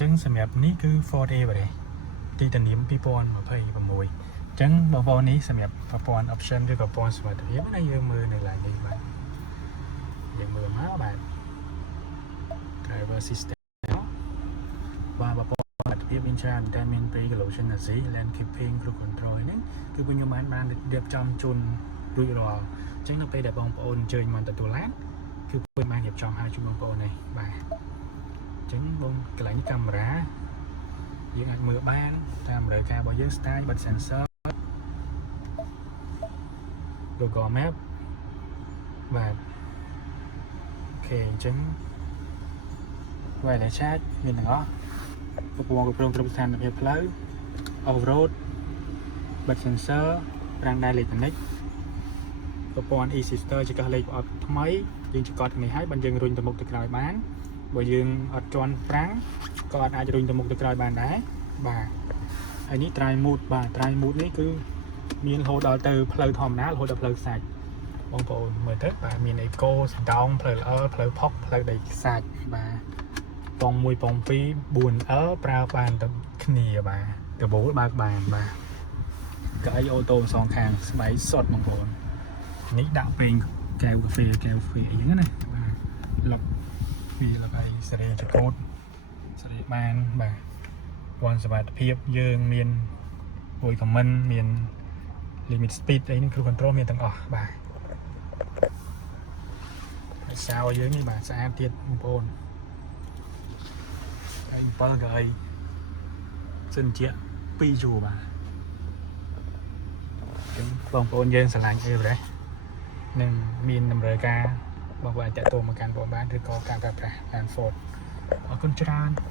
ចឹងសម្រាប់នេះគឺ Ford A បាទទីតានាម2026ចឹងបងប្អូននេះសម្រាប់ប្រព័ន្ធ option ឬប្រព័ន្ធសុវត្ថិភាពណាយើងមើលនៅឡើងនេះបាទយើងមើលមកបាទ driver system បាទប្រព័ន្ធសុវត្ថិភាពមានច្រើនតែមាន pre-collision assist lane keeping cruise control ហ្នឹងគឺពួកខ្ញុំបានរៀបចំជូនរួចរាល់ចឹងនៅពេលដែលបងប្អូនអញ្ជើញមកទទួលឡានគឺពួកបានរៀបចំឲ្យជូនបងប្អូននេះបាទចឹងបងកន្លែងកាមេរ៉ាយើងអាចមើលបានតាមតម្រូវការរបស់យើង style បិទ sensor logo map បាទអូខេអញ្ចឹង wireless charge មានទាំងអស់ប្រព័ន្ធគ្រប់គ្រងស្ថានភាពផ្លូវ off road បិទ sensor ប្រាំងដៃអេឡិចត្រូនិកប្រព័ន្ធ e-sister ជាកាសលេខប្រអប់ថ្មីយើងចង្កត់នេះហើយបើយើងរុញទៅមុខទៅក្រោយបានបើយើងអត់ជន់ប្រាំងក៏អាចរុញទៅមុខទៅក្រោយបានដែរបាទហើយនេះ try mode បាទ try mode នេះគឺមានរហូតដល់ទៅផ្លូវធម្មតារហូតដល់ផ្លូវខ្សាច់បងប្អូនមើលទៅបាទមាន eco សណ្ដោងផ្លូវល្អផ្លូវផុកផ្លូវដីខ្សាច់បាទពង1ពង2 4L ប្រើបានទៅគ្នាបាទដបូលបើកបានបាទកៅអីអូតូសងខាងស្បែកសុទ្ធបងប្អូននេះដាក់ពេងកែវកាហ្វេអីហ្នឹងណាបាទលុបពីលុបអីសេរីចកូតសេរីបានបាទពន្ធសុវត្ថិភាពយើងមាន voice command មាន limit speed អីនេះ cruise control មានទាំងអស់បាទហើយសៅយើងនេះបាទស្អាតទៀតបងប្អូនហើយ7កៅអីសិនជា2ជួរបាទចឹងបងប្អូនយើងឆ្លាញ់អីប្រហែលនឹងមានតម្រូវការបងប្អូនអាចតាក់ទងមកកាន់បងបានឬក៏ការប្រើប្រាស់ Ford អរគុណច្រើន